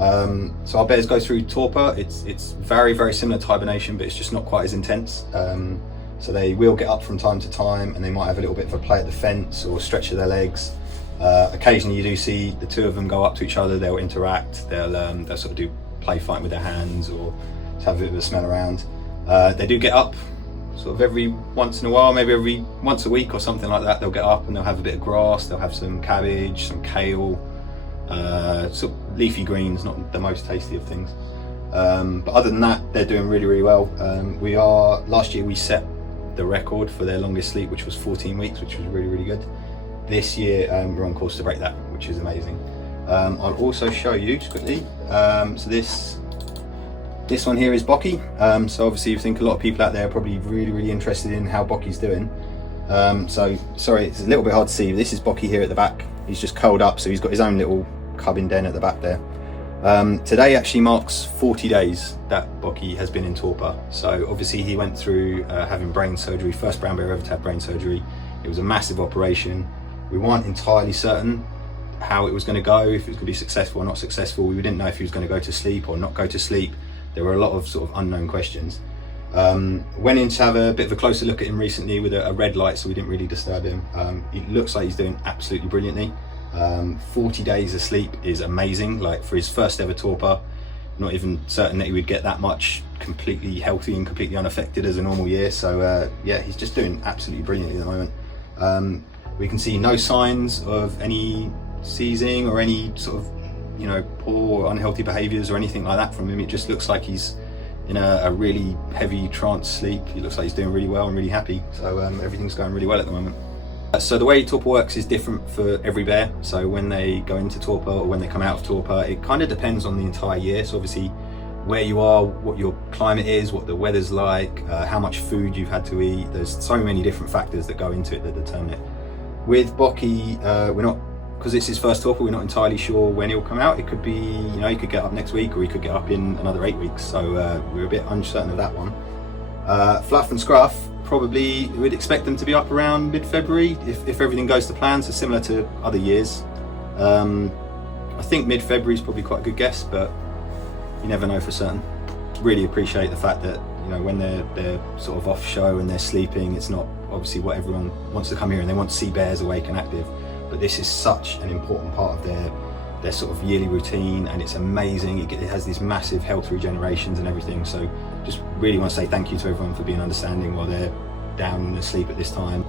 So our bears go through torpor. It's very, very similar to hibernation, but it's just not quite as intense. So they will get up from time to time, and they might have a little bit of a play at the fence or stretch of their legs. Occasionally you do see the two of them go up to each other. They'll interact. They'll sort of do play fighting with their hands or just have a bit of a smell around. They do get up sort of every once in a while, maybe every once a week or something like that. They'll get up and they'll have a bit of grass. They'll have some cabbage, some kale, sort of leafy greens, not the most tasty of things. But other than that, they're doing really, really well. Last year we set the record for their longest sleep, which was 14 weeks, which was really, really good. This year we're on course to break that, which is amazing. I'll also show you just quickly. So this one here is Bocky. So obviously you think a lot of people out there are probably really, really interested in how Bocky's doing. So sorry, it's a little bit hard to see, but this is Bocky here at the back. He's just curled up, so he's got his own little cubbing den at the back there. Today actually marks 40 days that Bocky has been in torpor. So obviously he went through having brain surgery, first brown bear ever to have brain surgery. It was a massive operation. We weren't entirely certain how it was going to go, if it was going to be successful or not successful. We didn't know if he was going to go to sleep or not go to sleep. There were a lot of sort of unknown questions. Went in to have a bit of a closer look at him recently with a red light, so we didn't really disturb him. It looks like he's doing absolutely brilliantly. 40 days of sleep is amazing. Like for his first ever torpor, not even certain that he would get that much completely healthy and completely unaffected as a normal year. So yeah, he's just doing absolutely brilliantly at the moment. We can see no signs of any seizing or any sort of, you know, poor or unhealthy behaviours or anything like that from him. It just looks like he's in a really heavy trance sleep. He looks like he's doing really well and really happy. So everything's going really well at the moment. So the way torpor works is different for every bear. So when they go into torpor or when they come out of torpor, it kind of depends on the entire year. So obviously where you are, what your climate is, what the weather's like, how much food you've had to eat. There's so many different factors that go into it that determine it. With Bocky, we're not, because it's his first torpor, we're not entirely sure when he'll come out. It could be, you know, he could get up next week or he could get up in another 8 weeks. So we're a bit uncertain of that one. Fluff and Scruff, probably we'd expect them to be up around mid-February if everything goes to plan, so similar to other years. I think mid-February is probably quite a good guess, but you never know for certain. Really appreciate the fact that, you know, when they're sort of off show and they're sleeping, it's not obviously what everyone wants to come here and they want to see bears awake and active, but this is such an important part of their sort of yearly routine, and it's amazing. It has these massive health regenerations and everything. So just really want to say thank you to everyone for being understanding while they're down and asleep at this time.